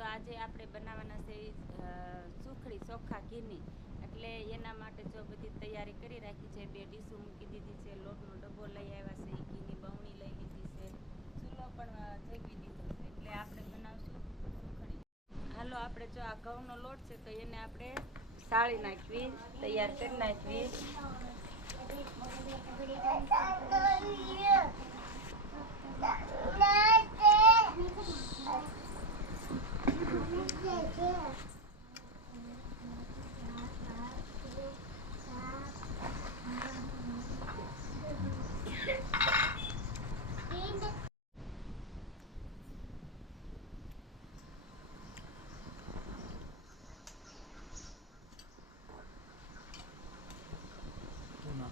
જો આજે આપણે બનાવવાના છે સુખડી ચોખ્ખા ઘીની, એટલે એના માટે જો બધી તૈયારી કરી રાખી છે. 2 ડીશો મૂકી દીધી છે, લોટનો ડબ્બો લઈ આવ્યા છે, ઘીની બવણી લઈ લીધી છે, ચૂલો પણ જગવી દીધો છે. એટલે આપણે બનાવશું સુખડી. હાલો આપણે જો આ ઘઉંનો લોટ છે તો એને આપણે સાળી નાખવી, તૈયાર કરી નાખવી.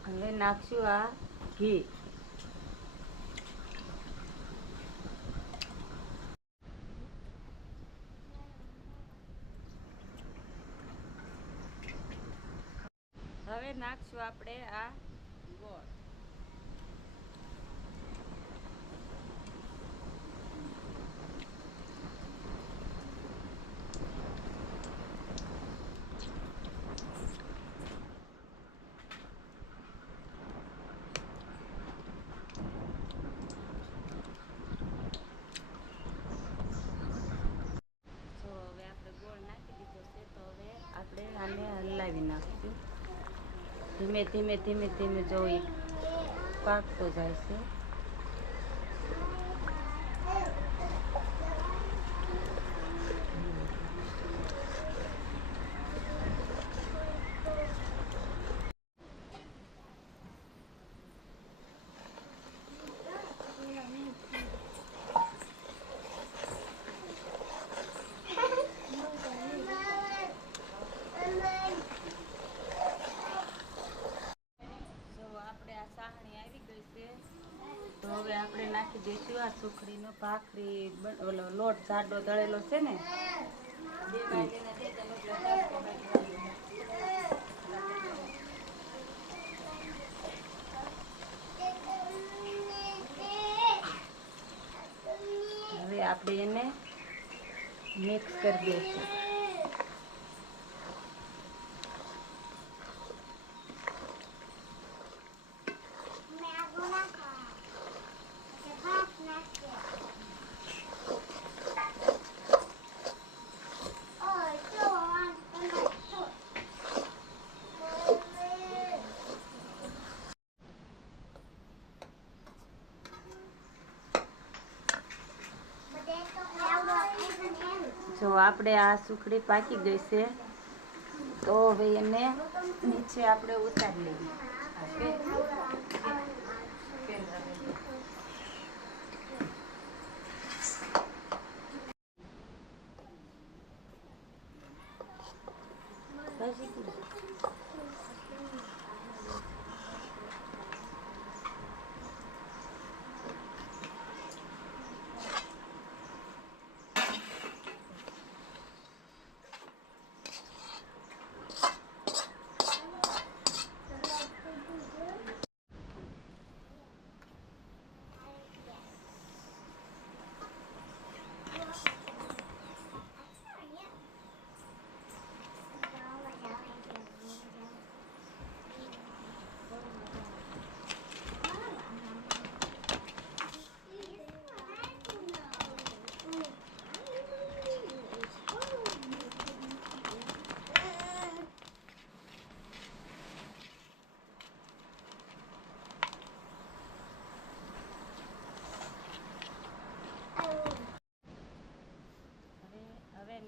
હવે નાખશું આ ઘી. હવે નાખશું આપણે આ ગોળ. આપણે આને હલાવી નાખશું. ધીમે ધીમે ધીમે ધીમે જોઈ પાકતો જાય છે. તો હવે આપણે નાખી દઈશું આ સુખડીનો ભાખરી, ઓલો લોટ જાડો દળેલો છે ને, હવે આપણે એને મિક્સ કરી દઈશું. જો આપણે આ સુખડી પાકી ગઈ છે તો હવે એને નીચે આપણે ઉતારી લઈએ.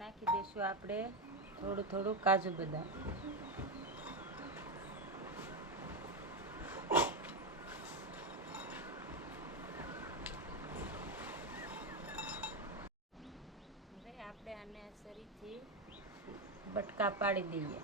નાખી દઈશું આપણે થોડું થોડું કાજુ બદામ. હવે આપણે આને સરીથી બટકા પાડી દઈએ.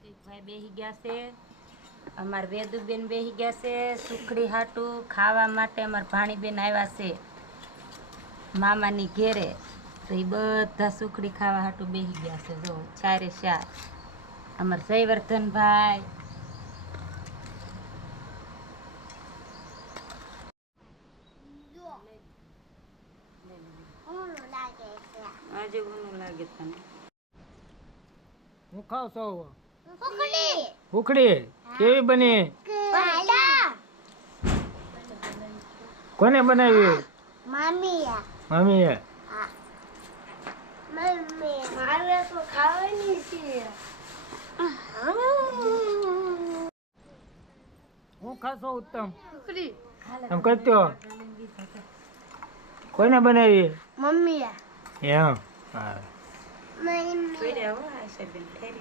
ભાઈ બેહી ગયા છે, અમાર વેદુબેન બેહી ગયા છે સુખડી હાટું ખાવા માટે. અમાર ભાણીબેન આવ્યા છે મામાની ઘેરે, તો એ બધા સુખડી ખાવા હાટું બેહી ગયા છે. જો 4 અમાર જયવર્ધનભાઈ, આજે ઊનું લાગે તને. હું ખાવ છો ઉખડી કેવી બની? કોને બનાવી? મમ્મીએ. મારે તો ખાવાની છે. હું ખાશો ઉત્તમ? એમ કરતો કોને બનાવી? મમ્મીએ. એમ હા.